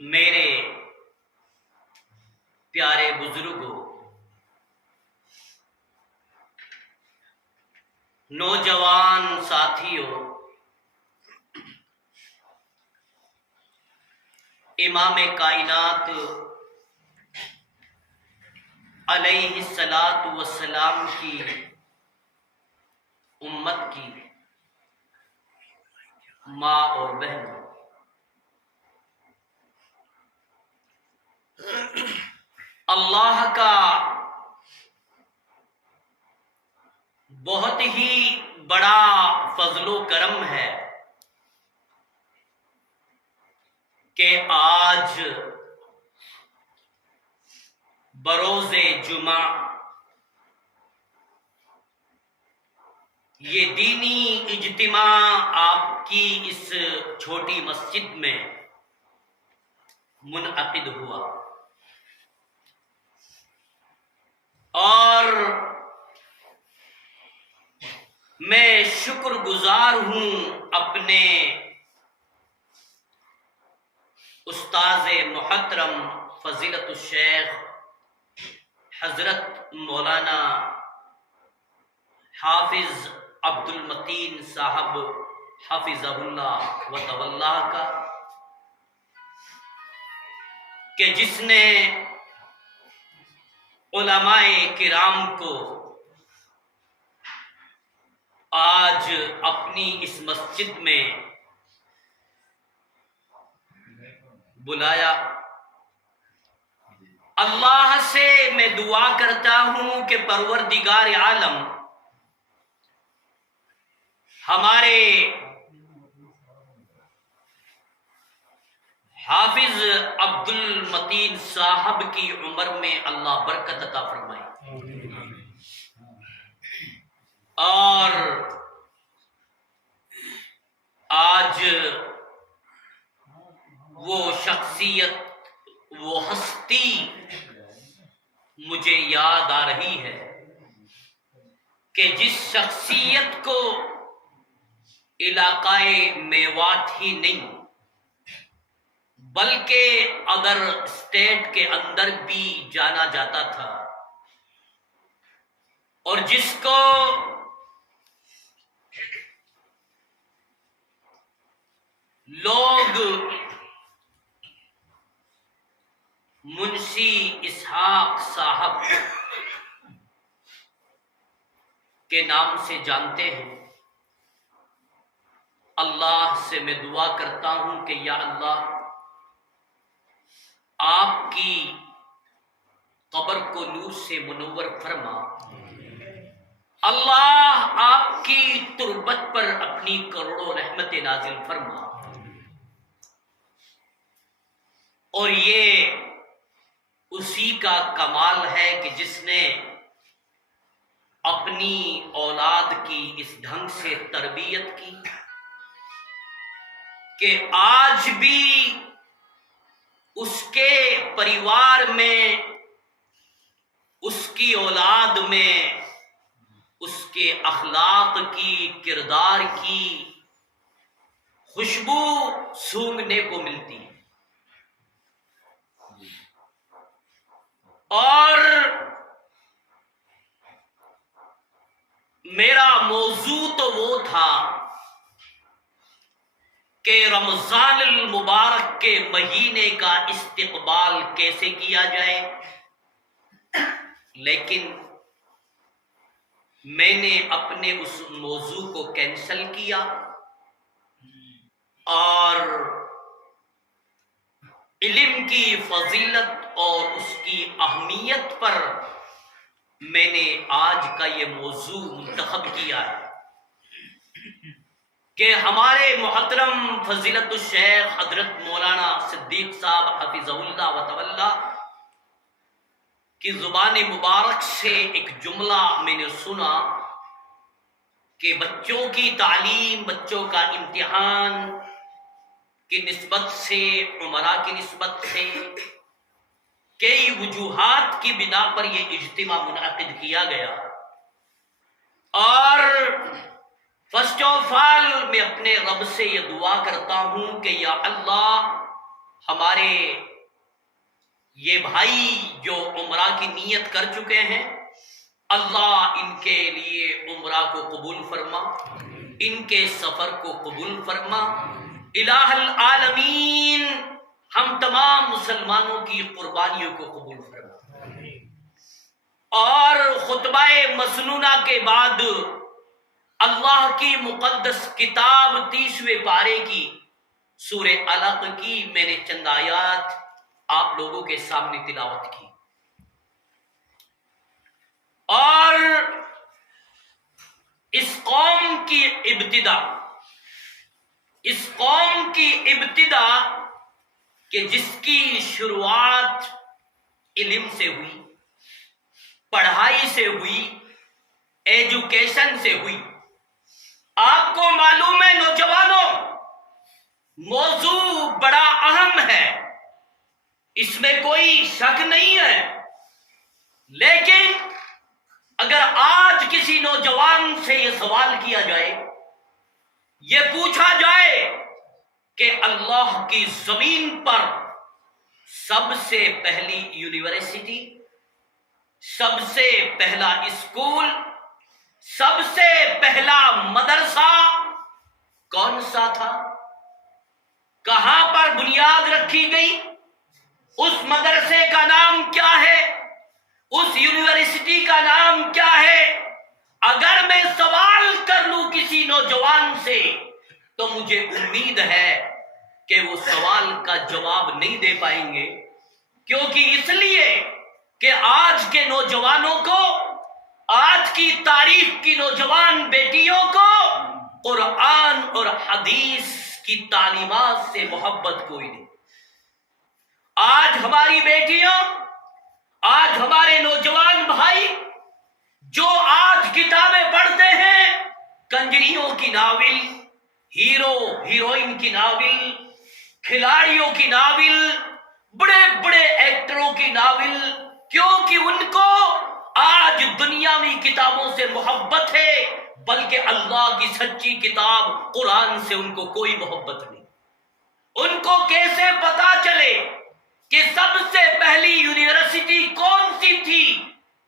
میرے پیارے بزرگوں، نوجوان ساتھیوں، امام کائنات علیہ الصلاۃ والسلام کی امت کی ماں اور بہنوں، اللہ کا بہت ہی بڑا فضل و کرم ہے کہ آج بروز جمعہ یہ دینی اجتماع آپ کی اس چھوٹی مسجد میں منعقد ہوا، اور میں شکر گزار ہوں اپنے استاذ محترم فضیلت الشیخ حضرت مولانا حافظ عبد المتین صاحب حفظہ اللہ و تولا کا، کہ جس نے علماء کرام کو آج اپنی اس مسجد میں بلایا۔ اللہ سے میں دعا کرتا ہوں کہ پروردگار عالم ہمارے حافظ عبد المتین صاحب کی عمر میں اللہ برکت عطا فرمائے، اور آج وہ شخصیت، وہ ہستی مجھے یاد آ رہی ہے کہ جس شخصیت کو علاقۂ میوات ہی نہیں بلکہ ادر اسٹیٹ کے اندر بھی جانا جاتا تھا، اور جس کو لوگ منشی اسحاق صاحب کے نام سے جانتے ہیں، اللہ سے میں دعا کرتا ہوں کہ یا اللہ آپ کی قبر کو نور سے منور فرما، اللہ آپ کی تربت پر اپنی کروڑوں رحمت نازل فرما، اور یہ اسی کا کمال ہے کہ جس نے اپنی اولاد کی اس ڈھنگ سے تربیت کی کہ آج بھی اس کے پریوار میں، اس کی اولاد میں اس کے اخلاق کی، کردار کی خوشبو سونگھنے کو ملتی ہے۔ اور میرا موضوع تو وہ تھا کہ رمضان المبارک کے مہینے کا استقبال کیسے کیا جائے، لیکن میں نے اپنے اس موضوع کو کینسل کیا اور علم کی فضیلت اور اس کی اہمیت پر میں نے آج کا یہ موضوع منتخب کیا ہے کہ ہمارے محترم فضیلت الشیخ حضرت مولانا صدیق صاحب حفظہ اللہ و تولا کی زبان مبارک سے ایک جملہ میں نے سنا کہ بچوں کی تعلیم، بچوں کا امتحان کی نسبت سے، عمرہ کی نسبت سے، کئی وجوہات کی بنا پر یہ اجتماع منعقد کیا گیا، اور فرسٹ آف آل میں اپنے رب سے یہ دعا کرتا ہوں کہ یا اللہ ہمارے یہ بھائی جو عمرہ کی نیت کر چکے ہیں، اللہ ان کے لیے عمرہ کو قبول فرما، ان کے سفر کو قبول فرما۔ الہ العالمین ہم تمام مسلمانوں کی قربانیوں کو قبول فرما۔ اور خطبہ مسنونہ کے بعد اللہ کی مقدس کتاب 30ویں پارے کی سورہ علق کی میں نے چند آیات آپ لوگوں کے سامنے تلاوت کی، اور اس قوم کی ابتدا کہ جس کی شروعات علم سے ہوئی، پڑھائی سے ہوئی، ایجوکیشن سے ہوئی۔ آپ کو معلوم ہے نوجوانوں، موضوع بڑا اہم ہے، اس میں کوئی شک نہیں ہے، لیکن اگر آج کسی نوجوان سے یہ سوال کیا جائے، یہ پوچھا جائے کہ اللہ کی زمین پر سب سے پہلی یونیورسٹی، سب سے پہلا اسکول، سب سے پہلا مدرسہ کون سا تھا؟ کہاں پر بنیاد رکھی گئی؟ اس مدرسے کا نام کیا ہے؟ اس یونیورسٹی کا نام کیا ہے؟ اگر میں سوال کر لوں کسی نوجوان سے تو مجھے امید ہے کہ وہ سوال کا جواب نہیں دے پائیں گے، کیونکہ اس لیے کہ آج کے نوجوانوں کو، آج کی تاریخ کی نوجوان بیٹیوں کو قرآن اور حدیث کی تعلیمات سے محبت کوئی نہیں۔ آج ہماری بیٹیاں، آج ہمارے نوجوان بھائی جو آج کتابیں پڑھتے ہیں، کنجریوں کی ناول، ہیرو ہیروئن کی ناول، کھلاڑیوں کی ناول، بڑے بڑے ایکٹروں کی ناول، کیونکہ ان کو آج دنیاوی کتابوں سے محبت ہے، بلکہ اللہ کی سچی کتاب قرآن سے ان کو کوئی محبت نہیں۔ ان کو کیسے پتا چلے کہ سب سے پہلی یونیورسٹی کون سی تھی؟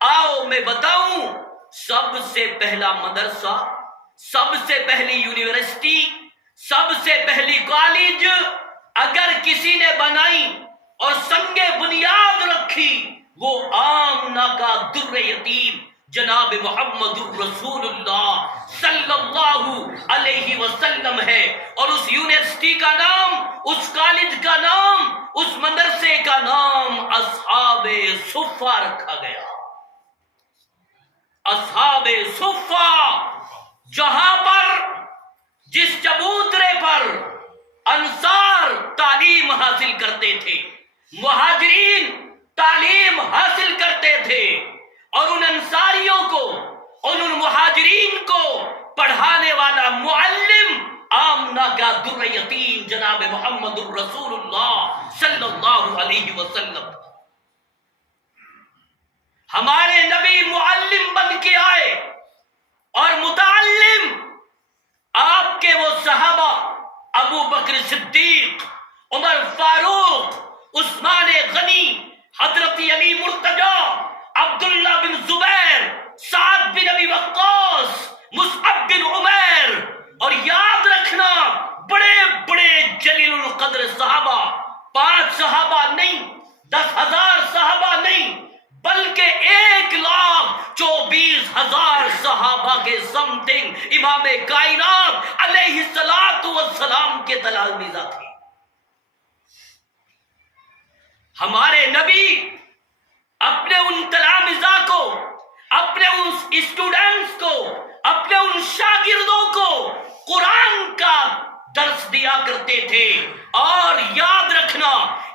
آؤ میں بتاؤں، سب سے پہلا مدرسہ، سب سے پہلی یونیورسٹی، سب سے پہلی کالج اگر کسی نے بنائی اور سنگ بنیاد رکھی، وہ آمنہ کا در یتیم جناب محمد الرسول اللہ صلی اللہ علیہ وسلم ہے۔ اور اس یونیورسٹی کا نام، اس کالج کا نام، اس مدرسے کا نام اصحاب صفہ رکھا گیا۔ اصحاب صفہ، جہاں پر، جس چبوترے پر انصار تعلیم حاصل کرتے تھے، مہاجرین تعلیم حاصل کرتے تھے، اور ان انصاریوں کو، ان مہاجرین کو پڑھانے والا معلم آمنہ کا در یتیم جناب محمد الرسول اللہ صلی اللہ علیہ وسلم۔ ہمارے نبی معلم بن کے آئے اور متعلم آپ کے وہ صحابہ ابو بکر صدیق، عمر فاروق، عثمان غنی، حضرت علی مرتضیٰ، عبداللہ بن زبیر، سعد بن ابی وقاص، مصعب بن عمیر، اور یاد رکھنا بڑے بڑے جلیل القدر صحابہ، 5 صحابہ نہیں، 10,000 صحابہ نہیں، بلکہ 1,24,000 صحابہ کے سم تھنگ امام کائنات علیہ السلام کے تلامذہ تھے۔ ہمارے نبی اپنے ان تلامذہ کو، اپنے ان اسٹوڈنٹس کو، اپنے ان شاگردوں کو قرآن کا درس دیا کرتے تھے، اور یاد رکھنا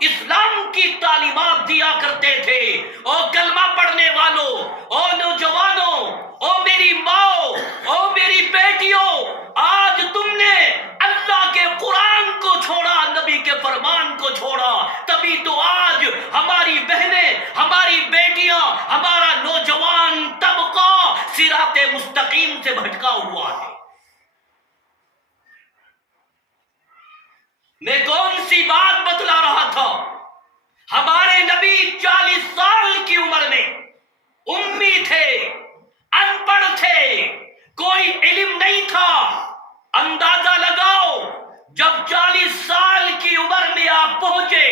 اسلام کی تعلیمات دیا کرتے تھے۔ او کلمہ پڑھنے والوں، او نوجوانوں، او میری ماں، او میری بیٹیوں، آج تم نے اللہ کے قرآن کو چھوڑا، نبی کے فرمان کو چھوڑا، تبھی تو آج ہماری بہنیں، ہماری بیٹیاں، ہمارا نوجوان طبقہ صراط مستقیم سے بھٹکا ہوا ہے۔ میں کون سی بات بتلا رہا جب 40 سال کی عمر میں آپ پہنچے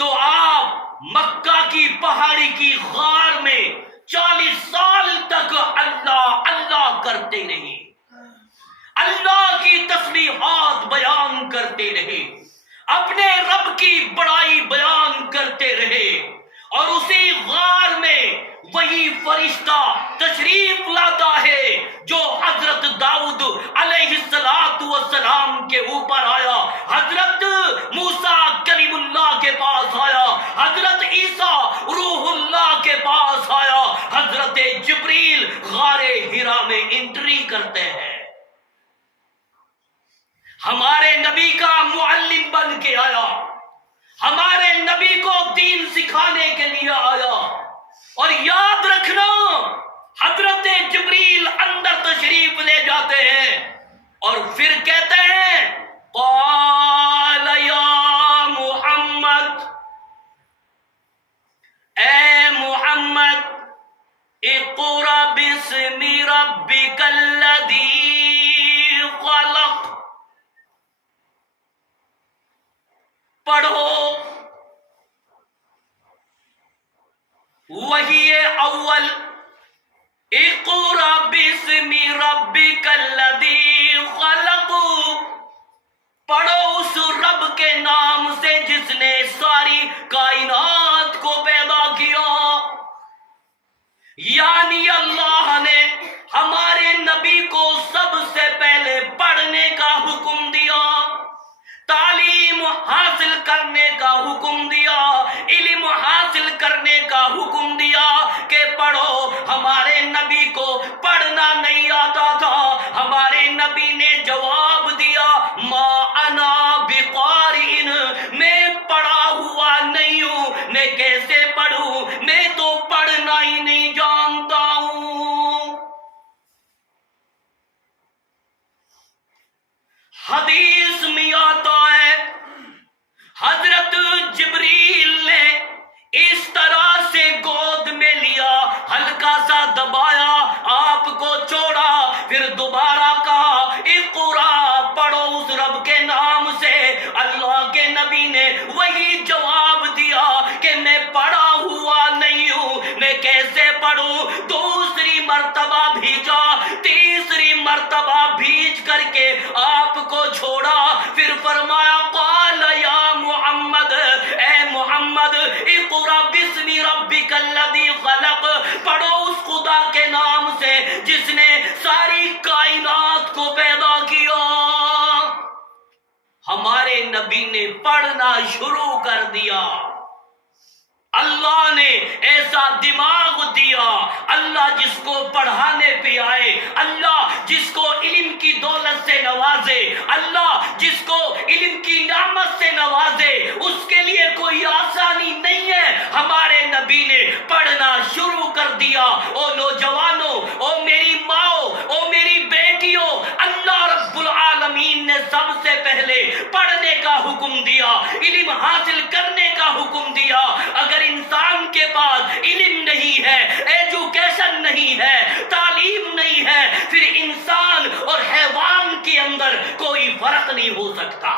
تو آپ مکہ کی پہاڑی کی غار میں 40 سال تک اللہ اللہ کرتے رہے، اللہ کی تسبیحات بیان کرتے رہے، اپنے رب کی بڑائی بیان کرتے رہے، اور اسی غار میں وہی فرشتہ تشریف لاتا ہے جو حضرت داؤد علیہ السلام کے اوپر آیا، حضرت موسیٰ کلیم اللہ کے پاس آیا، حضرت عیسیٰ روح اللہ کے پاس آیا، حضرت جبریل غار حرا میں انٹری کرتے ہیں، ہمارے نبی کا معلم بن کے آیا، ہمارے نبی کو دین سکھانے کے لیے آیا، اور یاد رکھنا حضرت جبریل اندر تشریف لے جاتے ہیں اور پھر کہتے ہیں قال یا محمد، اے محمد اقرأ باسم ربک الذی خلق، پڑھو وہی اول، اقرأ باسم ربک الذی خلق، پڑھو اس رب کے نام سے جس نے ساری کائنات کو پیدا کیا، یعنی اللہ نے ہمارے نبی کو سب سے پہلے پڑھنے کا حکم دیا، تعلیم حاصل کرنے کا حکم دیا، علم حاصل کرنے کا حکم دیا کہ پڑھو۔ ہمارے نبی کو پڑھنا نہیں آتا تھا، ہمارے نبی نے جواب دیا ما انا بقارئ، میں پڑھا ہوا نہیں ہوں، میں کیسے پڑھوں، میں تو پڑھنا ہی نہیں جانتا ہوں۔ حدیث میں آتا ہے حضرت جبریل نے اس طرح سے گود میں لیا، ہلکا سا دبایا، آپ کو چھوڑا، پھر دوبارہ کہا اقرا، پڑھو اس رب کے نام سے۔ اللہ کے نبی نے وہی جواب دیا کہ میں پڑھا ہوا نہیں ہوں، میں کیسے پڑھوں۔ دوسری مرتبہ بھیجا، تیسری مرتبہ بھیج کر کے آپ کو چھوڑا، پھر فرمایا قال یا محمد، اے محمد اقرأ باسم ربک الذی خلق، پڑھو اس خدا کے نام سے جس نے ساری کائنات کو پیدا کیا۔ ہمارے نبی نے پڑھنا شروع کر دیا، اللہ نے ایسا دماغ دیا، اللہ جس کو پڑھانے پہ آئے، اللہ جس کو علم کی دولت سے نوازے، اللہ جس کو علم کی نعمت سے نوازے، اس کے لیے کوئی آسانی نہیں ہے۔ ہمارے نبی نے پڑھنا شروع کر دیا۔ او نوجوانوں، او میری ماؤں، او میری بیٹیوں، اللہ رب العالمین نے سب سے پہلے پڑھنے کا حکم دیا، علم حاصل کرنے کا حکم دیا۔ اگر انسان کے پاس علم نہیں ہے، ایجوکیشن نہیں ہے، تعلیم نہیں ہے، پھر انسان اور حیوان کے اندر کوئی فرق نہیں ہو سکتا۔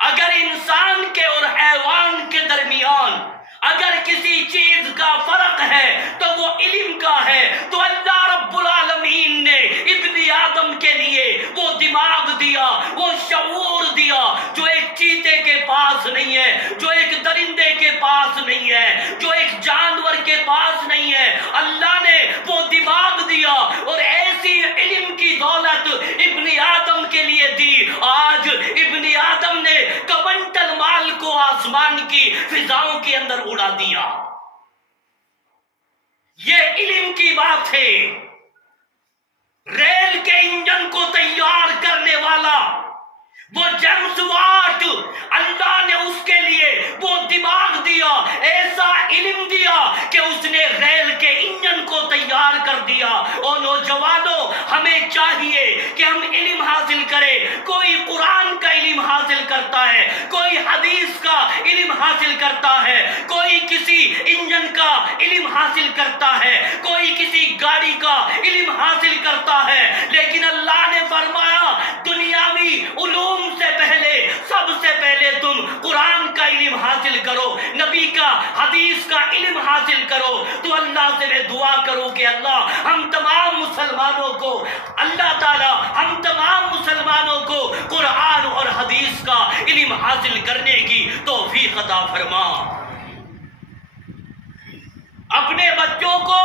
اگر انسان کے اور حیوان کے درمیان اگر کسی چیز کا فرق ہے تو وہ علم کا ہے، تو اللہ رب العالمین نے ابن آدم کے لیے وہ دماغ دیا، وہ شعور دیا جو ایک چیتے کے پاس نہیں ہے، جو ایک درندے کے پاس نہیں ہے، جو ایک جانور کے پاس نہیں ہے۔ اللہ نے وہ دماغ دیا اور ایسی علم کی دولت ابن آدم کے لیے دی۔ آج ابن آدم نے کوئنٹل مال کو آسمان کی فضاؤں کے اندر اڑا دیا۔ یہ علم کی بات ہے۔ ریل کے انجن کو تیار کرنے والا وہ جیمس واٹ، اللہ نے اس کے لیے وہ دماغ دیا، ایسا علم دیا کہ اس نے ریل کے انجن کو تیار کر دیا۔ اور نوجوانوں، ہمیں چاہیے کہ ہم علم حاصل کریں۔ کوئی قرآن کا علم حاصل کرتا ہے، کوئی حدیث کا علم حاصل کرتا ہے، کوئی کسی انجن کا علم حاصل کرتا ہے، کوئی کسی گاڑی کا علم حاصل کرتا ہے، لیکن اللہ نے فرمایا دنیاوی تم قرآن کا علم حاصل کرو، نبی کا حدیث کا علم حاصل کرو، تو اللہ سے میں دعا کروں کہ اللہ ہم تمام مسلمانوں کو، اللہ تعالی ہم تمام مسلمانوں کو قرآن اور حدیث کا علم حاصل کرنے کی توفیق عطا فرما۔ اپنے بچوں کو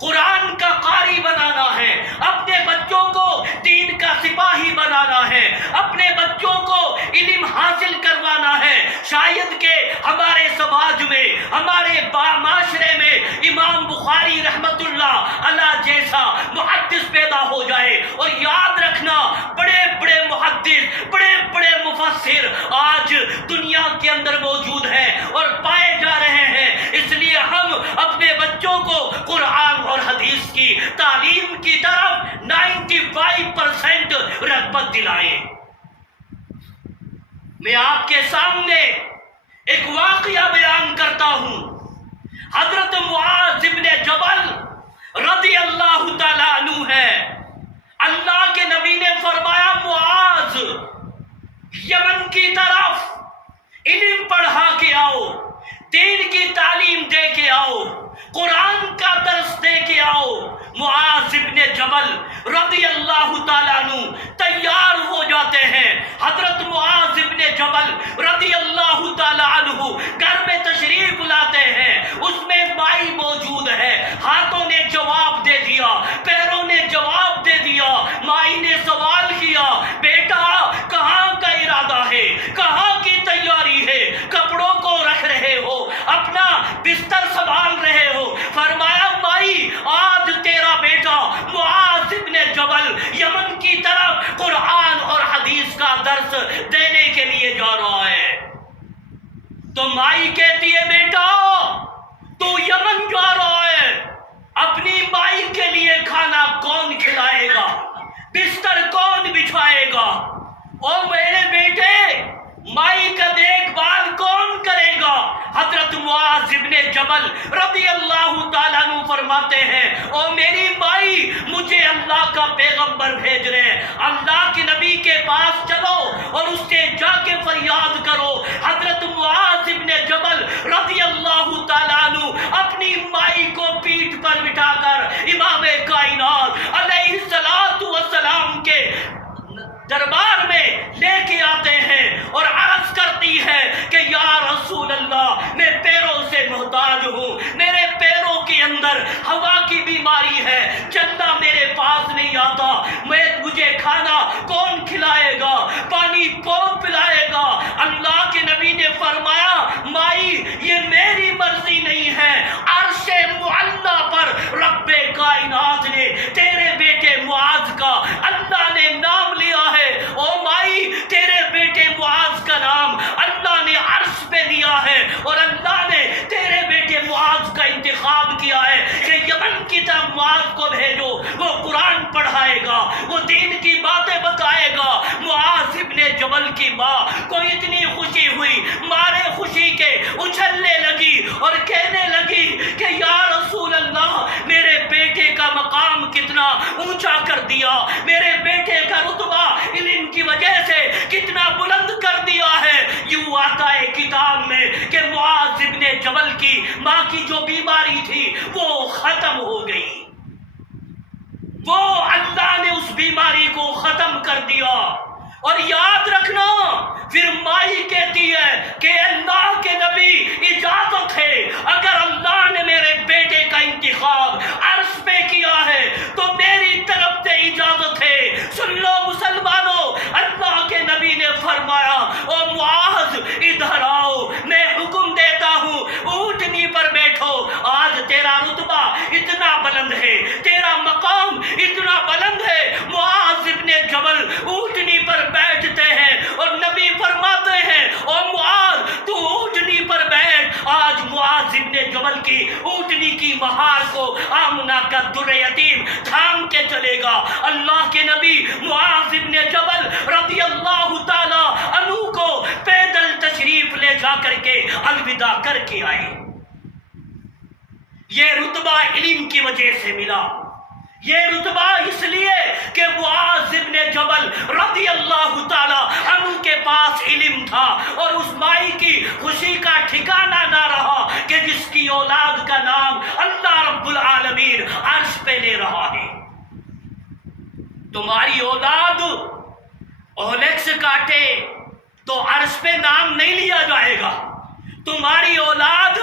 قرآن کا قاری بنانا ہے، اپنے بچوں کو دین کا سپاہی بنانا ہے، اپنے بچوں کو علم حاصل کروانا ہے۔ شاید کہ ہمارے سماج میں، ہمارے معاشرے میں امام بخاری رحمت اللہ علیہ جیسا محدث پیدا ہو جائے، اور یاد رکھنا بڑے بڑے محدث، بڑے بڑے مفسر آج دنیا کے اندر موجود ہیں اور پائے جا رہے ہیں۔ اس لیے ہم اپنے بچوں کو قرآن اور حدیث کی تعلیم کی طرف 95% رغبت دلائیں۔ میں آپ کے سامنے ایک واقعہ بیان کرتا ہوں۔ حضرت معاذ بن جبل رضی اللہ تعالیٰ عنہ ہے۔ اللہ کے نبی نے فرمایا معاذ یمن کی طرف علم پڑھا کے آؤ، دین کی تعلیم دے کے آؤ، قرآن کا درس دے کے آؤ۔ معاذ بن جبل رضی اللہ تعالیٰ عنہ تیار ہو جاتے ہیں۔ حضرت معاذ بن جبل رضی اللہ تعالیٰ عنہ گھر میں تشریف لاتے ہیں، اس میں مائی موجود ہے۔ ہاتھوں نے جواب دے دیا، پیروں نے جواب دے دیا۔ مائی نے سوال کیا، بیٹا کہاں کا ارادہ ہے، کہاں کی تیاری ہے، کپڑوں کو رکھ رہے ہو، اپنا بستر سنبھال رہے ہو؟ فرمایا مائی آج تیرا بیٹا معاذ بن جبل یمن کی طرف قرآن اور حدیث کا درس دینے کے لیے جا رہا ہے۔ تو مائی کہتی ہے بیٹا تو یمن جا رہا ہے، اپنی مائی کے لیے کھانا کون کھلائے گا، بستر کون بچھائے گا، اور میرے بیٹے مائی کا دیکھ بھال کون کرے گا؟ حضرت معاذ بن جبل رضی اللہ تعالیٰ عنہ فرماتے ہیں او میری مائی مجھے اللہ کا پیغمبر بھیج رہے ہیں، اللہ کے نبی کے پاس چلو اور اس سے جا کے فریاد کرو۔ حضرت معاذ بن جبل رضی اللہ تعالیٰ عنہ اپنی مائی کو پیٹھ پر بٹھا کر امام کائنات علیہ السلام کے دربار میں لے کے آتے ہیں اور عرض کرتی ہے کہ یا رسول اللہ میں پیروں سے محتاج ہوں، میرے پیروں کے اندر ہوا کی بیماری ہے، چلنا میرے پاس نہیں آتا، مجھے کھانا کون کھلائے گا، پانی کون پلائے گا؟ اللہ کے نبی نے فرمایا مائی یہ میری مرضی نہیں ہے، عرش معلی پر رب کائنات نے تیرے بیٹے معاذ کا اللہ نے نام لیا ہے۔ او مائی تیرے بیٹے معاذ کا نام اللہ نے عرش پہ لیا ہے، اور اللہ نے تیرے بیٹے معاذ کا انتخاب کیا ہے کہ یمن کی طرف معاذ کو بھیجو، وہ قرآن پڑھائے گا، وہ دین کی باتیں بتائے گا۔ معاذ ابن جبل کی ماں کو اتنی خوشی ہوئی، مارے خوشی کے اچھلنے لگی اور کہنے لگی کہ یا رسول اللہ میرے بیٹے کا مقام کتنا اونچا کر دیا، میرے بیٹے کا رتبہ علم کی وجہ سے کتنا بلند کر دیا ہے۔ یوں آتا ہے کتاب میں کہ معاذ ابن جبل کی ماں کی جو بیماری تھی وہ ختم ہو گئی، وہ اللہ نے اس بیماری کو ختم کر دیا۔ اور یاد رکھنا پھر مائی کہتی ہے کہ اللہ کے نبی اجازت ہے، اگر اللہ نے میرے بیٹے کا انتخاب عرش پہ کیا ہے تو میری طرف سے اجازت ہے۔ سن لو مسلمانوں، اللہ کے نبی نے فرمایا او معاذ ادھر آؤ، میں حکم دیتا ہوں اونٹنی پر بیٹھو، آج تیرا رتبہ اتنا بلند ہے، تیرا مقام اتنا بلند ہے۔ معاذ ابن جبل اونٹنی پر بیٹھتے ہیں اور نبی فرماتے ہیں او معاذ تو اونٹنی پر بیٹھ۔ آج معاذ ابن جبل کی اونٹنی کی مہار کو آمنہ کا در یتیم تھام کے چلے گا۔ اللہ کے نبی معاذ ابن جبل رضی اللہ تعالی عنہ کو پیدل تشریف لے جا کر کے الوداع کر کے آئے۔ یہ رتبہ علم کی وجہ سے ملا، یہ رتبہ اس لیے کہ معاذ ابن جبل رضی اللہ تعالی عنہ کے پاس علم تھا، اور اس ٹھکانہ نہ رہا کہ جس کی اولاد کا نام اللہ رب العالمین عرش پہ لے رہا ہے۔ تمہاری اولاد اولیکس کاٹے تو عرش پہ نام نہیں لیا جائے گا، تمہاری اولاد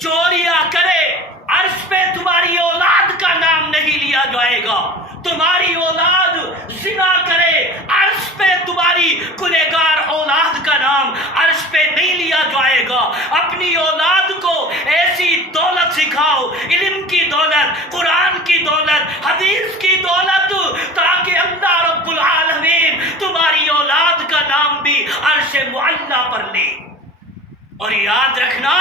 چوریاں کرے عرش پہ تمہاری اولاد کا نام نہیں لیا جائے گا، تمہاری اولاد زنا کرے عرش پہ تمہاری گنہگار اولاد کا نام عرش پہ نہیں لیا جائے گا۔ اپنی اولاد کو ایسی دولت سکھاؤ، علم کی دولت، قرآن کی دولت، حدیث کی دولت، تاکہ اللہ رب العالمین تمہاری اولاد کا نام بھی عرش معلیٰ پر لے۔ اور یاد رکھنا،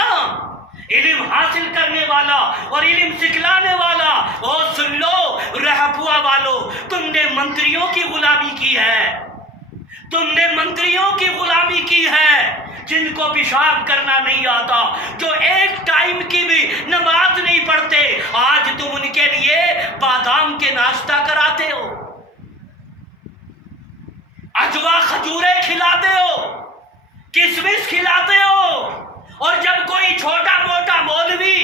علم حاصل کرنے والا اور علم سکھلانے والا، اور سن لو رہپوا والو، تم نے منتریوں کی غلامی کی ہے، تم نے منتریوں کی غلامی کی ہے جن کو پیشاب کرنا نہیں آتا، جو ایک ٹائم کی بھی نماز نہیں پڑھتے، آج تم ان کے لیے بادام کے ناشتہ کراتے ہو، اجوا کھجورے کھلاتے ہو، کسمس کھلاتے ہو، اور جب کوئی چھوٹا موٹا مولوی،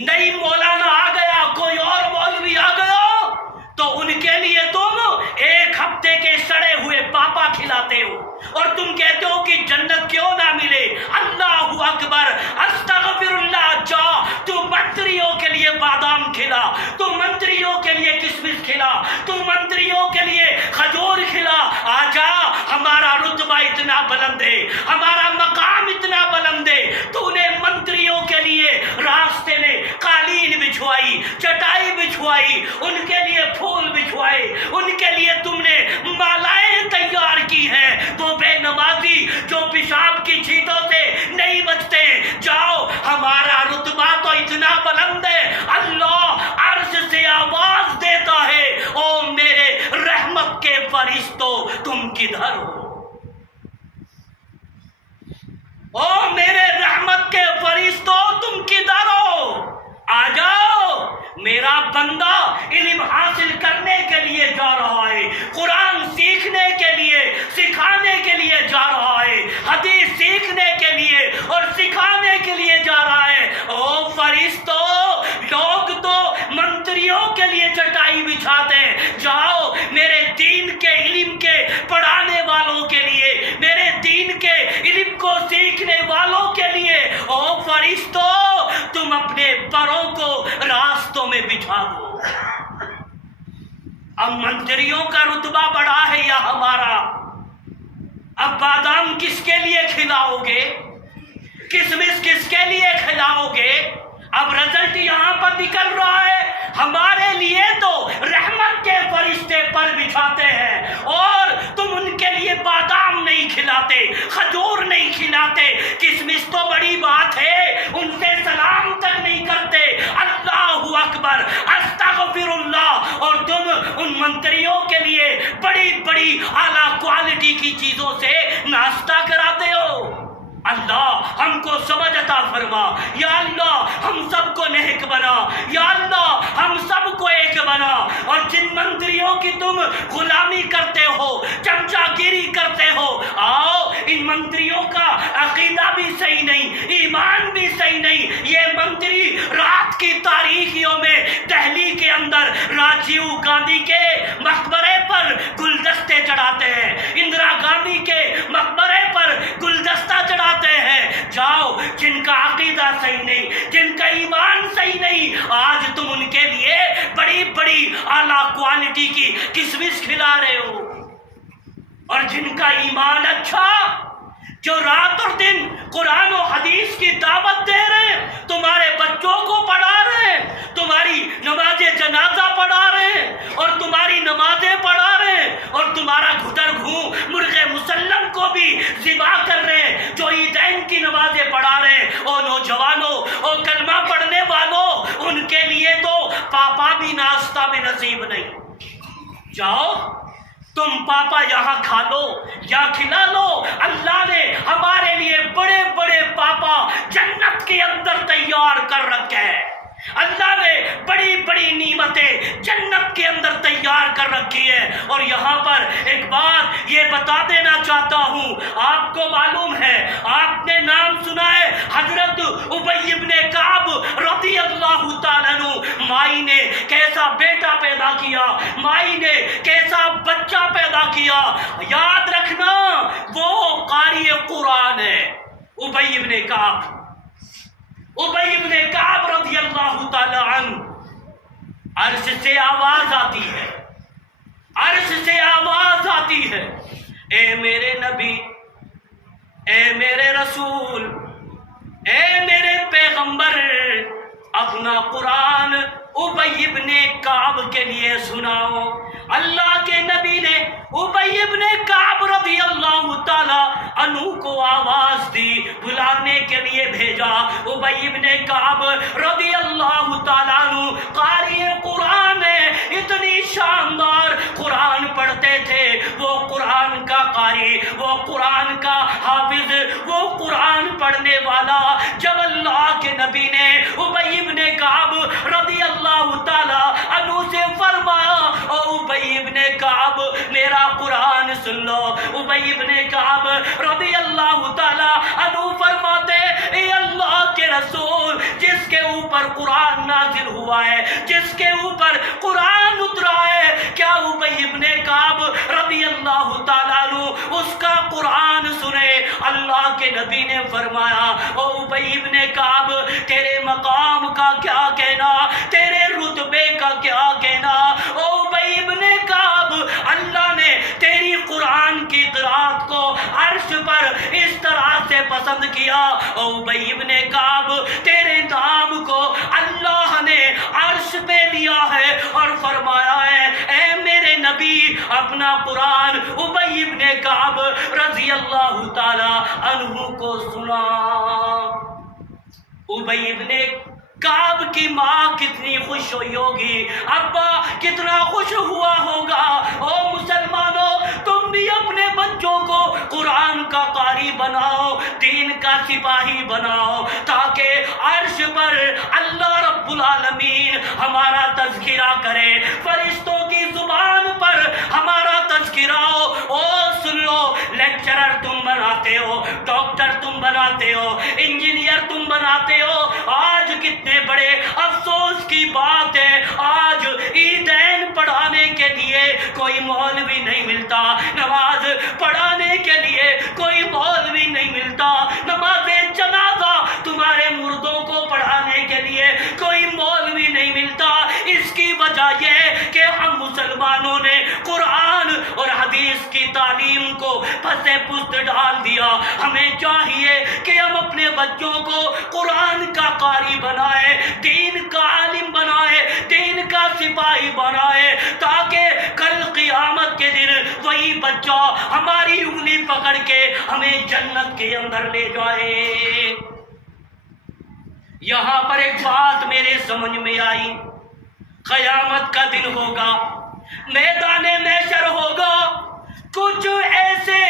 نئی مولانا آ گیا، کوئی اور مولوی آ گیا، تو ان کے لیے تم ایک ہفتے کے سڑے ہوئے پاپا کھلاتے ہو، اور تم کہتے ہو کہ جنت کیوں نہ ملے، اللہ اکبر، استغفر اللہ، جا تو منتریوں کے لیے بادام کھلا، تو منتریوں کے لیے کسمس کھلا، تو منتریوں کے لیے کھجور کھلا، آجا، ہمارا رتبہ اتنا بلند ہے، ہمارا مقام اتنا بلند ہے، تو نے منتریوں کے لیے راستے میں قالین بچھوائی، چٹائی بچھوائی، ان کے لیے پھول بچھوائے، ان کے لیے تم نے مالائیں تیار کی ہیں، وہ بے نمازی جو پیشاب کی چھینٹوں سے نہیں بچتے، جاؤ، ہمارا رتبہ تو اتنا بلند ہے، اللہ عرش سے آواز دیتا ہے، او میرے رحمت کے فرشتوں تم کدھر ہو، او میرے رحمت کے فرشتوں تم کدھر ہو، آ جاؤ، میرا بندہ علم حاصل کرنے کے لیے جا رہا ہے، قرآن سیکھنے کے لیے، سکھانے کے لیے جا رہا ہے، حدیث سیکھنے کے لیے اور سکھانے کے لیے جا رہا ہے، او فرشتوں، لوگ تو منتریوں کے لیے چٹائی بچھاتے ہیں، جاؤ میرے دین کے علم کے پڑھانے والوں کے لیے، میرے دین کے علم کو سیکھنے والوں کے لیے، او فرشتوں، تم اپنے پروں کو راستوں میں بچھا دو۔ اب منتریوں کا رتبہ بڑا ہے یا ہمارا؟ اب بادام کس کے لیے کھلاؤ گے، کسمس کس کے لیے کھلاؤ گے؟ اب رزلٹ یہاں پر نکل رہا ہے، ہمارے لیے تو رحمت کے فرشتے پر بچھاتے ہیں، اور تم ان کے لیے بادام نہیں کھلاتے، کھجور نہیں کھلاتے، کسمس تو بڑی بات ہے، ان سے سلام تک نہیں کرتے، اللہ اکبر، استغفر اللہ، اور تم ان منتریوں کے لیے بڑی بڑی اعلیٰ کوالٹی کی چیزوں سے ناشتہ کراتے ہو۔ اللہ ہم کو سمجھ عطا فرما، یا اللہ ہم سب کو نیک بنا، یا اللہ ہم سب کو ایک بنا، اور جن منتریوں کی تم غلامی کرتے ہو، چمچا گیری کرتے ہو، آؤ، ان منتریوں کا عقیدہ بھی صحیح نہیں، ایمان بھی صحیح نہیں، یہ منتری رات کی تاریکیوں میں دہلی کے اندر راجیو گاندھی کے مقبرے پر گلدستے چڑھاتے ہیں، اندرا گاندھی کے مقبرے پر گلدستہ چڑھاتے ہیں، جاؤ، جن کا عقیدہ صحیح نہیں، جن کا ایمان صحیح نہیں، آج تم ان کے لیے بڑی بڑی اعلیٰ کوالٹی کی کسمس کھلا رہے ہو، اور جن کا ایمان اچھا، جو رات اور دن قرآن و حدیث کی دعوت دے رہے ہیں، تمہارے بچوں کو پڑھا رہے ہیں، تمہاری نماز جنازہ پڑھا رہے ہیں، اور تمہاری نمازیں پڑھا رہے ہیں، اور تمہارا گھٹر گھوں مرغ مسلم کو بھی ذبح کر رہے ہیں، جو عیدین کی نمازیں پڑھا رہے ہیں، او نوجوانوں، او کلمہ پڑھنے والوں، ان کے لیے تو پاپا بھی ناشتہ میں نصیب نہیں، جاؤ، تم پاپا یہاں کھا لو یا کھلا لو، اللہ نے ہمارے لیے بڑے بڑے پاپا جنت کے اندر تیار کر رکھے ہیں، اللہ نے بڑی بڑی نعمتیں جنت کے اندر تیار کر رکھی ہے. اور یہاں پر ایک بات یہ بتا دینا چاہتا ہوں، آپ کو معلوم ہے، آپ نے نام سنا ہے حضرت ابی ابن کعب رضی اللہ تعالیٰ عنہ. مائی نے کیسا بیٹا پیدا کیا، مائی نے کیسا بچہ پیدا کیا. یاد رکھنا وہ قاری قرآن ہے ابی ابن کعب. ابی ابن کعب رضی اللہ تعالی عنہ. عرش سے آواز آتی ہے، عرش سے آواز آتی ہے، اے میرے نبی، اے میرے رسول، اے میرے پیغمبر، اپنا قرآن ابی ابن کعب کے لیے سناؤ. اللہ کے نبی نے ابی ابن کعب رضی اللہ تعالی عنہ کو آواز دی، بلانے کے لیے بھیجا. ابی ابن کعب رضی اللہ تعالی عنہ قاری قرآن ہے، اتنی شاندار قرآن پڑھتے تھے. وہ قرآن کا قاری، وہ قرآن کا حافظ، وہ قرآن پڑھنے والا. جب اللہ کے نبی نے ابی ابن کعب رضی اللہ تعالی عنہ سے فرمایا، او ابی ابن کعب میرا قرآن سن لو. ابی ابن کعب رضی اللہ تعالی عنہ فرماتے، اے اللہ کے رسول، جس کے اوپر قرآن نازل ہوا ہے، جس کے اوپر قرآن اترا ہے، کیا ابی ابن کعب رضی اللہ تعالیٰ عنہ اس کا قرآن سنے؟ اللہ کے نبی نے فرمایا، او ابی ابن کعب تیرے مقام کا کیا کہنا، تیرے رتبے کا کیا کہنا. او ابی ابن کعب، اللہ نے تیری قرآن کی قرات کو عرش پر اس طرح سے پسند کیا. او ابی ابن کعب تیرے نام کو اللہ نے عرش پہ لیا ہے اور فرمایا ہے، اے میرے نبی اپنا قرآن ابی ابن کعب رضی اللہ تعالی عنہ کو سنا. ابی ابن کعب کی ماں کتنی خوش ہوئی ہوگی، ابا کتنا خوش ہوا ہوگا. او مسلمانوں، تم بھی اپنے بچوں کو قرآن کا قاری بناؤ، دین کا سپاہی بناؤ، تاکہ عرش پر اللہ رب العالمین ہمارا تذکرہ کرے، فرشتوں کی زبان پر ہمارا تذکرہ ہو. او سن لو، لیکچرر تم بناتے ہو، ڈاکٹر تم بناتے ہو، انجینئر تم بناتے ہو. آج کتنے بڑے افسوس کی بات ہے، آج عیدین پڑھانے کے لیے کوئی مولوی نہیں ملتا، نماز پڑھانے کے لیے کوئی مولوی نہیں ملتا، نماز جنازہ تمہارے مردوں کو پڑھانے کے لیے کوئی مولوی نہیں ملتا. اس کی وجہ یہ کہ ہم مسلمانوں نے قرآن اور حدیث کی تعلیم کو پس پشت ڈال دیا. ہمیں چاہیے کہ ہم اپنے بچوں کو قرآن کا قاری بنائے، دین کا عالم بنائے، دین کا سپاہی بنائے، تاکہ کل قیامت کے دن وہی بچہ ہماری انگلی پکڑ کے ہمیں جنت کے اندر لے جائے. یہاں پر ایک بات میرے سمجھ میں آئی، قیامت کا دن ہوگا، میدان محشر ہوگا، کچھ ایسے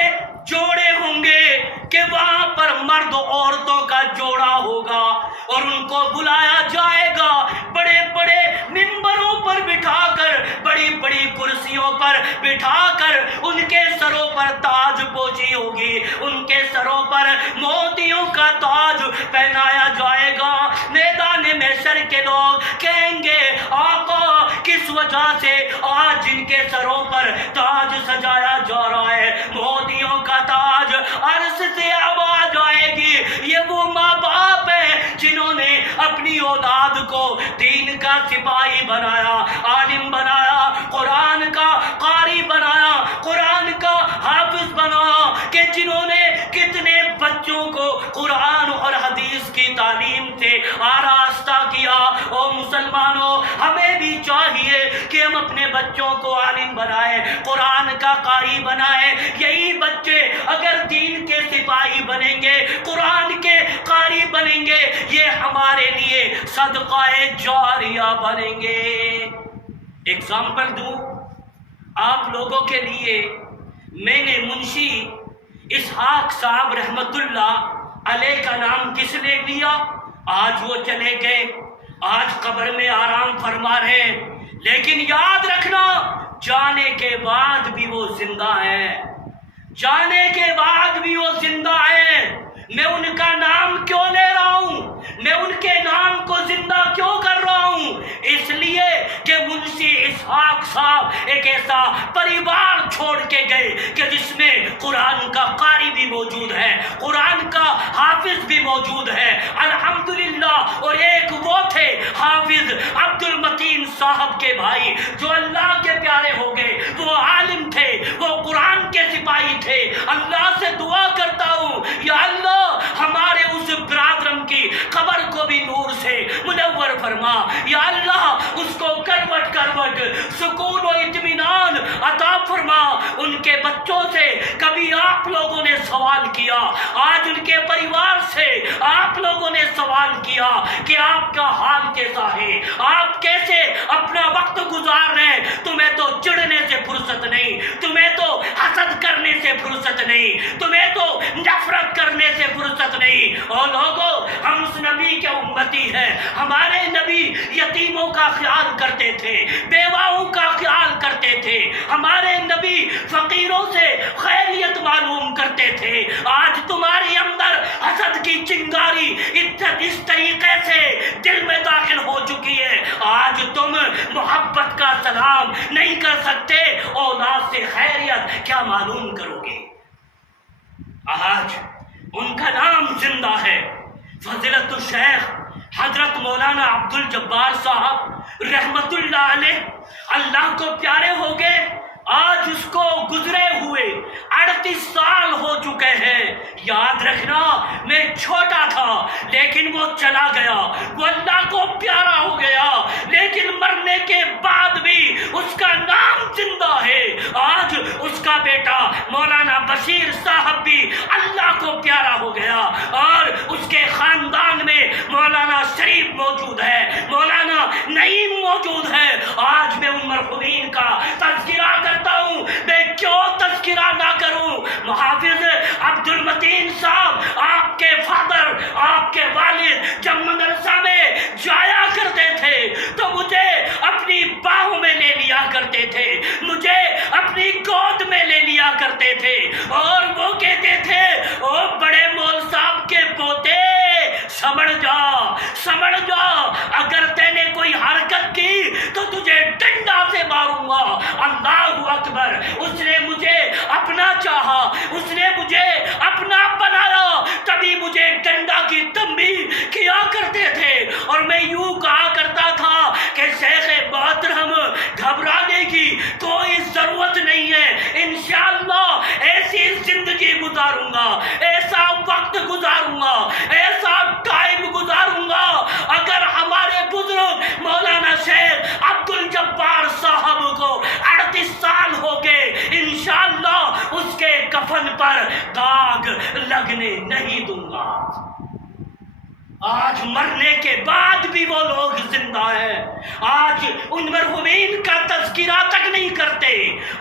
جوڑے ہوں گے کہ وہاں پر مرد عورتوں کا جوڑا ہوگا اور ان کو بلایا جائے گا، بڑے بڑے ممبروں پر بٹھا کر، بڑی بڑی کرسیوں پر بٹھا کر ان کے سروں پر تاج پوشی ہوگی، ان کے سروں پر موتیوں کا تاج پہنایا جائے گا. میدان محشر کے لوگ کہیں گے، آقا کس وجہ سے آج جن کے سروں پر تاج سجایا جا رہا ہے، موتیوں کا تاج؟ عرش سے آواز آئے گی، یہ وہ ماں باپ ہیں جنہوں نے اپنی اولاد کو دین کا سپاہی بنایا، عالم بنایا، قرآن کا قاری بنایا، قرآن کا حافظ بنایا، کہ جنہوں نے کتنے بچوں کو قرآن اور حدیث کی تعلیم سے آراستہ کیا. او مسلمانوں، ہمیں بھی چاہیے کہ ہم اپنے بچوں کو عالم بنائیں، قرآن کا قاری بنائیں. یہی بچے اگر دین کے سپاہی بنیں گے، قرآن کے قاری بنیں گے، یہ ہمارے لیے صدقہ جاریہ بنیں گے. اگزامپل دوں آپ لوگوں کے لیے، میں نے منشی اسحاق صاحب رحمت اللہ علیہ کا نام کس نے لیا؟ آج وہ چلے گئے. آج قبر میں آرام فرما رہے ہیں، لیکن یاد رکھنا جانے کے بعد بھی وہ زندہ ہیں، جانے کے بعد بھی وہ زندہ ہیں۔ میں ان کا نام کیوں لے رہا ہوں؟ میں ان کے نام کو زندہ کیوں کر رہا ہوں؟ اس لیے کہ منشی اسحاق صاحب ایک ایسا پریوار چھوڑ کے گئے کہ جس میں قرآن کا قاری بھی موجود ہے، قرآن کا حافظ بھی موجود ہے، الحمدللہ۔ اور ایک وہ تھے حافظ عبد المتین صاحب کے بھائی جو اللہ کے پیارے ہو گئے، وہ عالم تھے، وہ قرآن کے سپاہی تھے۔ اللہ سے دعا کرتا ہوں یا اللہ ہمارے اس برادرم کی قبر کو بھی نور سے منور فرما، یا اللہ اس کو کروٹ کروٹ سکون و اطمینان عطا فرما۔ ان کے بچوں سے کبھی آپ لوگوں نے سوال کیا، آج ان کے پریوار سے آپ لوگوں نے سوال کیا کہ آپ کا حال کیسا ہے، آپ کیسے اپنا وقت گزار رہے ہیں؟ تمہیں تو چڑھنے سے فرصت نہیں، تمہیں تو حسد کرنے سے فرصت نہیں، تمہیں تو نفرت کرنے سے فرصت نہیں۔ اور لوگوں ہم اس نبی کے امتی ہیں، ہمارے نبی یتیموں کا خیال کرتے تھے، بیواؤں کا خیال کرتے تھے، ہمارے نبی فقیروں سے خیریت معلوم کرتے تھے۔ آج تمہارے اندر حسد کی چنگاری اس طریقے سے دل میں داخل ہو چکی ہے، آج تم محبت کا سلام نہیں کر سکتے، اولاد سے خیریت کیا معلوم کرو گے؟ آج ان کا نام زندہ ہے، فضیلت الشیخ حضرت مولانا عبد الجبار صاحب رحمت اللہ علیہ، اللہ کو پیارے ہو گئے۔ آج اس کو گزرے ہوئے 38 سال ہو چکے ہیں۔ یاد رکھنا میں چھوٹا تھا لیکن وہ چلا گیا، وہ اللہ کو پیارا ہو گیا، لیکن مرنے کے بعد بھی اس کا نام زندہ ہے۔ آج اس کا بیٹا مولانا بشیر صاحب بھی اللہ کو پیارا ہو گیا، اور اس کے خاندان میں مولانا شریف موجود ہے، مولانا نعیم موجود ہے۔ آج میں ان مرحومین کا تذکرہ کرتا ہوں، میں کیوں تذکرہ نہ کروں؟ محافظ عبد المتین صاحب آپ کے فادر، آپ کے والد جب مدرسہ میں جایا کرتے تھے تو مجھے اپنی باہوں میں لے لیا کرتے تھے، مجھے اپنی گود میں لے لیا کرتے تھے، اور وہ کہتے تھے او بڑے مول صاحب کے پوتے سمجھ جا، سمجھ جا، اگر تے نے کوئی حرکت کی تو تجھے ڈنڈا سے ماروں گا۔ اللہ اکبر۔ اس نے مجھے اپنا چاہا، اس نے مجھے اپنا بنایا، تبھی مجھے ڈنڈا کی تنبیہ کیا کرتے تھے، اور میں یوں کہا کرتا تھا کہ شیخ محترم گھبرانے کی کوئی ضرورت نہیں ہے، انشاءاللہ ایسی زندگی گزاروں گا، ایسا وقت گزاروں گا، ایسا ٹائم گزاروں گا۔ اگر ہمارے بزرگ مولانا شیخ عبد الجبار صاحب کو 38 سال ہو گئے، انشاءاللہ اس کے کفن پر داغ لگنے نہیں دوں گا۔ آج مرنے کے بعد بھی وہ لوگ زندہ ہیں، آج ان مرحومین کا تذکرہ تک نہیں کرتے،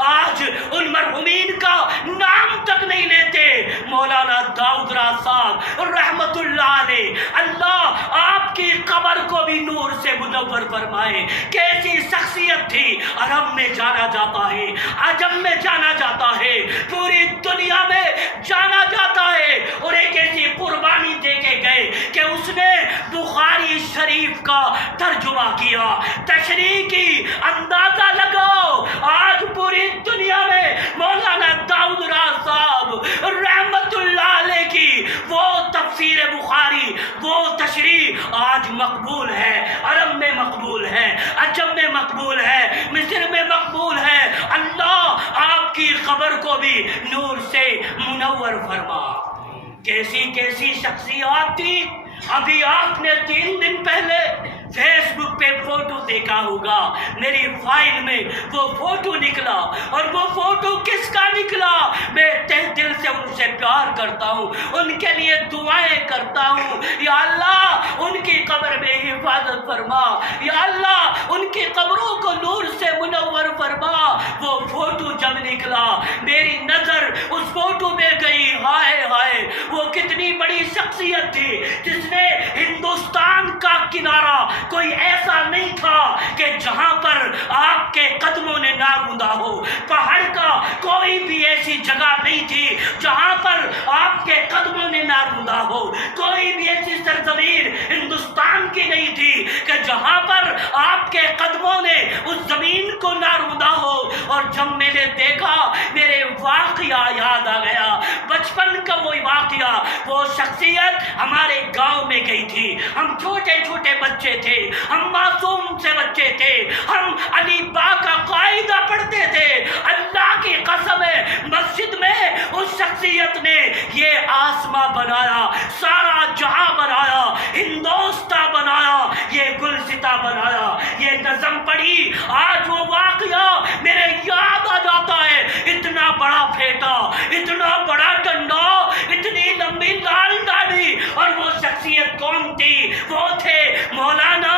آج ان مرحومین کا نام تک نہیں لیتے۔ مولانا داؤد راز صاحب رحمت اللہ علیہ، اللہ آپ کی قبر کو بھی نور سے منور فرمائے۔ کیسی شخصیت تھی، عرب میں جانا جاتا ہے، عجم میں جانا جاتا ہے، پوری دنیا میں جانا جاتا ہے، اور ایک ایسی قربانی دے کے گئے کہ اس نے بخاری شریف کا ترجمہ کیا، تشریح کی۔ اندازہ لگاؤ آج پوری دنیا میں مولانا داؤد راز صاحب رحمت اللہ علیہ کی وہ تفسیر بخاری، وہ تشریح آج مقبول ہے، عرب میں مقبول ہے، عجم میں مقبول ہے، مصر میں مقبول ہے۔ اللہ آپ کی قبر کو بھی نور سے منور فرما۔ کیسی کیسی شخصیات تھی۔ ابھی آپ نے 3 دن پہلے فیس بک پہ فوٹو دیکھا ہوگا، میری فائل میں وہ فوٹو نکلا، اور وہ فوٹو کس کا نکلا؟ میں تہ دل سے ان سے پیار کرتا ہوں، ان کے لیے دعائیں کرتا ہوں، یا اللہ ان کی قبر میں حفاظت فرما، یا اللہ ان کی قبروں کو نور سے منور فرما۔ وہ فوٹو جب نکلا میری نظر اس فوٹو میں گئی، ہائے ہائے وہ کتنی بڑی شخصیت تھی جس نے ہندو ہندوستان کا کنارہ کوئی ایسا نہیں تھا کہ جہاں پر آپ کے قدموں نے نہ روندا ہو. پہاڑ کا کوئی بھی ایسی جگہ نہیں تھی جہاں پر آپ کے قدموں نے نہ روندا ہو. کوئی بھی ایسی سرزمین ہندوستان کی نہیں تھی کہ جہاں پر آپ کے قدموں نے اس زمین کو نہ روندا ہو. اور جب میں نے دیکھا میرے واقعہ یاد آ گیا، بچپن کا وہ واقعہ. وہ شخصیت ہمارے گاؤں میں گئی تھی. ہم چھوٹے چھوٹے بچے تھے، ہم معصوم سے بچے تھے، ہم علی با کا قاعدہ پڑھتے تھے. اللہ کی قسم ہے مسجد میں اس شخصیت نے یہ آسماں بنایا، سارا جہاں بنایا، ہندوستہ بنایا، یہ گلستہ بنایا، یہ نظم پڑھی. آج وہ واقعہ میرے یاد آ جاتا ہے. اتنا بڑا پھیٹا، اتنا بڑا ڈنڈا، اتنی لمبی لال داڑھی. اور وہ شخصیت کون تھی؟ وہ تھے مولانا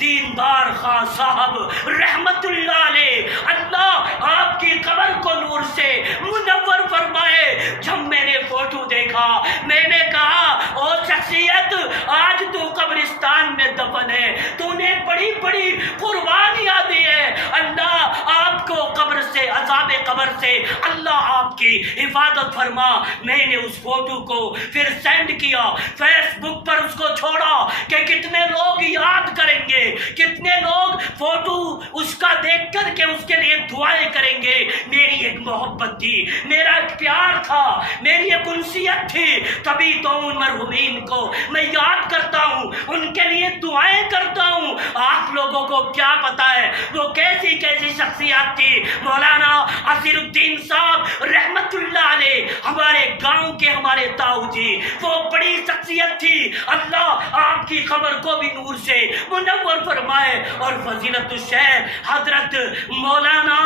دیندار خان صاحب رحمت اللہ علیہ. اللہ آپ کی قبر کو نور سے منور فرمائے. جب میں نے فوٹو دیکھا میں نے کہا او شخصیت، آج تو قبرستان میں دفن ہے، تو نے بڑی بڑی قربانیاں دی ہے. اللہ آپ کو قبر سے، عذاب قبر سے اللہ آپ کی حفاظت فرما. میں نے اس فوٹو کو پھر سینڈ کیا، فیس بک پر اس کو چھوڑا کہ کتنے لوگ یاد کریں گے، کتنے لوگ فوٹو اس کا دیکھ کر کے اس کے لیے دعائیں کریں گے. میری ایک محبت تھی، میرا ایک پیار تھا، میری ایک انسیت تھی. تبھی تو ان مرحومین کو میں یاد کرتا ہوں، ان کے لیے دعائیں کرتا ہوں. آپ لوگوں کو کیا پتا ہے وہ کیسی کیسی شخصیات تھی. مولانا اسیر الدین صاحب رحمت اللہ علیہ ہمارے گاؤں کے ہمارے تاؤ جی، وہ بڑی شخصیت تھی. اللہ آپ کی خبر کو بھی نور سے منور فرمائے. اور فضیلت الشیخ حضرت مولانا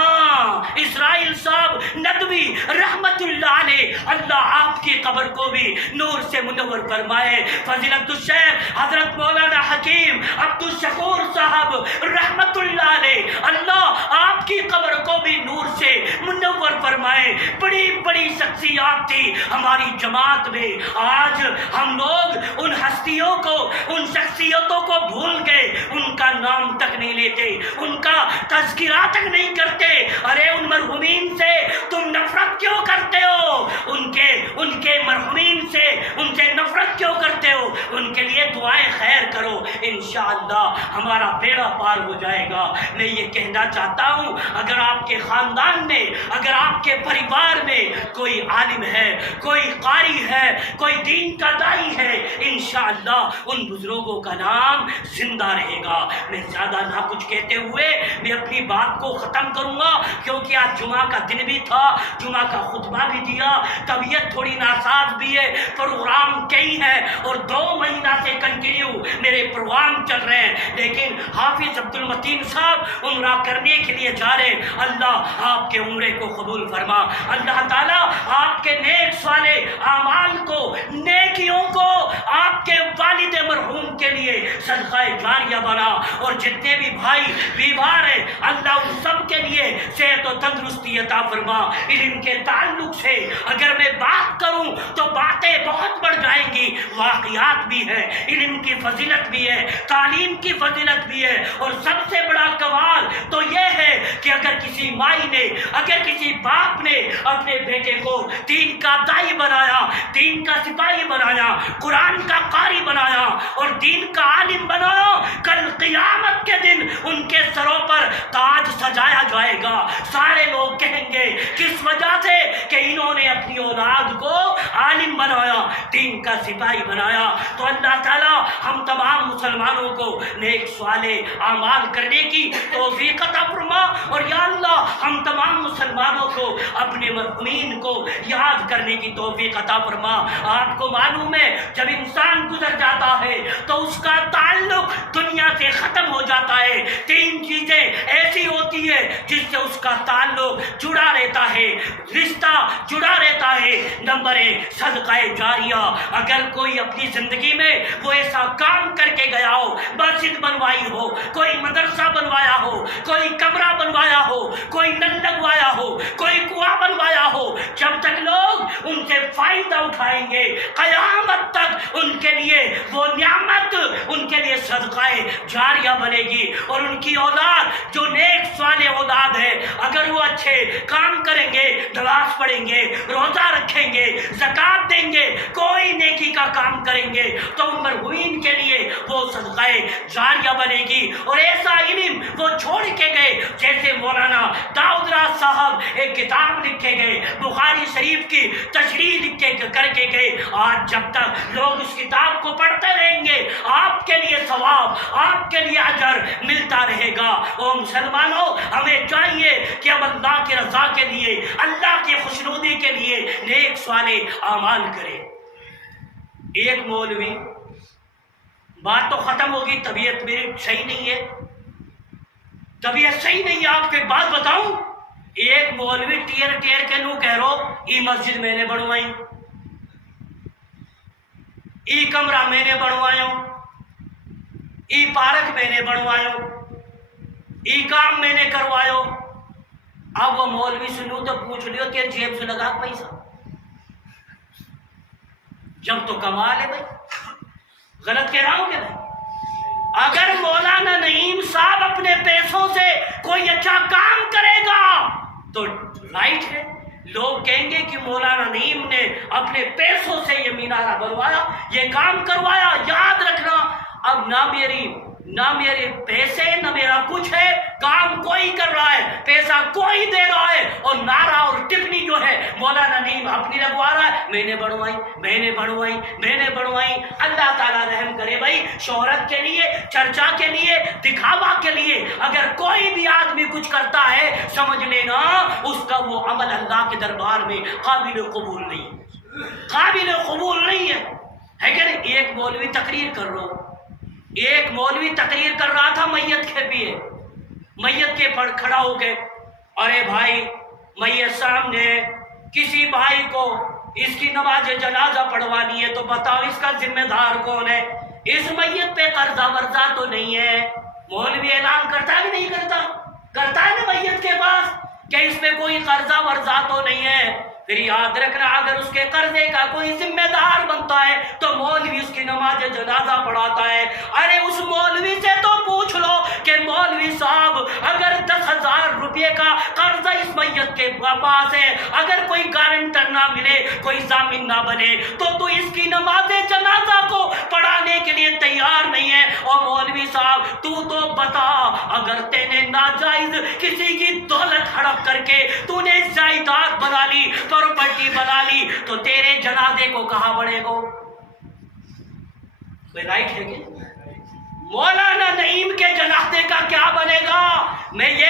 اسرائیل صاحب ندوی رحمت اللہ علیہ، اللہ آپ کی قبر کو بھی نور سے منور فرمائے. فضیلت الشیخ حضرت مولانا حکیم عبد الشکور صاحب رحمت اللہ علیہ، اللہ آپ کی قبر کو بھی نور سے منور فرمائے. بڑی بڑی شخصیات تھی ہماری جماعت میں. آج ہم لوگ ان ہستیوں کو، ان شخصیتوں کو بھول گئے، ان کا نام تک نہیں لیتے، ان کا تذکرہ تک نہیں کرتے. ارے ان مرحومین سے تم نفرت کیوں کرتے ہو؟ ان کے مرحومین سے، ان سے نفرت کیوں کرتے ہو؟ ان کے لیے دعائیں خیر کرو، انشاءاللہ ہمارا بیڑا پار ہو جائے گا. میں یہ کہنا چاہتا ہوں، اگر آپ کے خاندان میں، اگر آپ کے پریوار میں کوئی عالم ہے، کوئی قاری ہے، کوئی دین کا دائی ہے، انشاءاللہ ان بزرگوں کا نام زندہ رہے گا. میں زیادہ نہ کچھ کہتے ہوئے میں اپنی بات کو ختم کروں گا، کیونکہ آج جمعہ کا دن بھی تھا، جمعہ کا خطبہ بھی دیا، طبیعت تھوڑی ناساز بھی ہے، پروگرام کئی ہے اور 2 مہینہ سے کنٹینیو میرے پروگرام چل رہے ہیں. لیکن حافظ عبد المتین صاحب عمرہ کرنے کے لیے جا رہے ہیں. اللہ آپ کے عمرے کو قبول فرما. اللہ تعالیٰ آپ کے نیک صالح اعمال کو، نیکیوں کو آپ کے والد مرحوم کے لیے صدقہ جاریہ بنا. اور جتنے بھی بھائی بیمار ہیں اللہ ان سب کے لیے صحت و تندرستی عطا فرما. علم کے تعلق سے اگر میں بات کروں تو باتیں بہت بڑھ جائیں گی. واقعات بھی ہے، علم کی فضیلت بھی ہے، تعلیم کی فضیلت بھی ہے. اور سب سے بڑا کمال تو یہ ہے کہ اگر کسی مائی نے، اگر کسی باپ نے اپنے بیٹے کو دین کا دائی بنایا، دین کا سپاہی بنایا، قرآن کا قاری بنایا اور دین کا عالم بنایا، کل قیامت کے دن ان کے سروں پر تاج سجایا جائے گا. سارے لوگ کہیں گے کس وجہ سے؟ کہ انہوں نے اپنی اولاد کو عالم بنایا، دین کا سپاہی بنایا. تو اللہ تعالیٰ ہم تمام مسلمانوں کو نیک صالح اعمال کرنے کی توفیق عطا فرما. اور یا اللہ ہم تمام مسلمانوں کو اپنے مرحومین کو یاد کرنے کی توفیق عطا فرما. آپ کو معلوم ہے جب انسان گزر جاتا ہے تو اس کا تعلق دنیا سے ختم ہو جاتا ہے. 3 چیزیں ایسی ہوتی ہے جس سے اس کا تعلق جڑا رہتا ہے، رشتہ جڑا رہتا ہے. نمبر 1 صدقہ جاریہ اگر کوئی اپنی زندگی میں وہ ایسا کام کر کے گیا ہو، مسجد بنوائی ہو، کوئی مدرسہ بنوایا ہو، کوئی کمرہ بنوایا ہو، کوئی نل لگوایا ہو، کوئی کنواں بنوایا ہو، جب تک لوگ ان سے فائدہ اٹھائیں گے قیامت تک ان کے لیے وہ نعمت ان کے لیے صدقہ جاریہ بنے گی۔ اور ان کی اولاد جو نیک صالح اولاد ہے، اگر وہ اچھے کام کریں گے، نماز پڑھیں گے، روزہ رکھیں گے، زکوٰۃ دیں گے، کوئی نیکی کا کام کریں گے تو ان مرحومین کے لیے وہ صدقہ جاریہ بنے گی۔ اور ایسا علم وہ چھوڑ کے گئے، جیسے مولانا داؤد راز صاحب ایک کتاب لکھ کے گئے، بخاری شریف کی تشریح لکھ کے کر کے گئے، آج جب تک لوگ اس کتاب کو پڑھتے رہیں گے آپ کے لیے ثواب، آپ کے لیے اجر ملتا رہے گا۔ او مسلمانوں، ہمیں چاہیے کہ ہم اللہ کی رضا کے لیے، اللہ کی خوشنودی کے لیے نیک صالح اعمال کریں۔ ایک مولوی، بات تو ختم ہوگی، طبیعت میری صحیح نہیں ہے، طبیعت صحیح نہیں ہے، آپ کو ایک بات بتاؤں، ایک مولوی ٹیر ٹیر کے نو کہہ رہو ای مسجد میں نے بنوائی، ای کمرہ میں نے بنوایا، ای پارک میں نے بنوایا، ای کام میں نے کروایا۔ اب وہ مولوی سنو تو پوچھ لیو تیرے جیب سے لگا پیسہ، جب تو کمال ہے بھائی، غلط کہہ رہا ہوں کہ بھائی؟ اگر مولانا نعیم صاحب اپنے پیسوں سے کوئی اچھا کام کرے گا تو رائٹ ہے، لوگ کہیں گے کہ مولانا نعیم نے اپنے پیسوں سے یہ مینارہ بنوایا، یہ کام کروایا۔ یاد رکھنا، اب نہ میرے پیسے نہ میرا کچھ ہے، کام کوئی کر رہا ہے، پیسہ کوئی دے رہا ہے، اور نعرہ اور ٹپنی جو ہے مولانا نعیم اپنی لگوا رہا ہے، میں نے بنوائی۔ اللہ تعالیٰ رحم کرے بھائی، شہرت کے لیے، چرچا کے لیے، دکھاوا کے لیے اگر کوئی بھی آدمی کچھ کرتا ہے، سمجھ لینا اس کا وہ عمل اللہ کے دربار میں قابل قبول نہیں ہے کہ نہیں؟ ایک مولوی تقریر کر رہا تھا میت کے پیے، میت کے پر کھڑا ہو کے، ارے بھائی میت سامنے، کسی بھائی کو اس کی نماز جنازہ پڑھوانی ہے تو بتاؤ اس کا ذمہ دار کون ہے؟ اس میت پہ قرضہ ورضہ تو نہیں ہے؟ مولوی اعلان کرتا ہے کہ نہیں کرتا ہے نا میت کے پاس کہ اس پہ کوئی قرضہ ورضہ تو نہیں ہے؟ پھر یاد رکھنا، اگر اس کے قرضے کا کوئی ذمہ دار بنتا ہے تو مولوی اس کی نماز جنازہ پڑھاتا ہے۔ ارے اس مولوی سے تو پوچھ لو کہ مولوی صاحب اگر 10,000 روپے کا قرضہ اس میت کے پاس ہے، اگر کوئی گارنٹر نہ ملے، کوئی ضامن نہ بنے تو اس کی نماز جنازہ کو پڑھانے کے لیے تیار نہیں ہے۔ اور مولوی صاحب تو بتا، اگر تے نے ناجائز کسی کی دولت ہڑپ کر کے تو نے جائیداد بنا لی، پراپرٹی بنا لی، تو تیرے جنازے کو کہاں بڑھے گا؟ کوئی رائٹ ہے کہ مولانا نعیم کے جنازے کا کیا بنے گا؟ میں یہ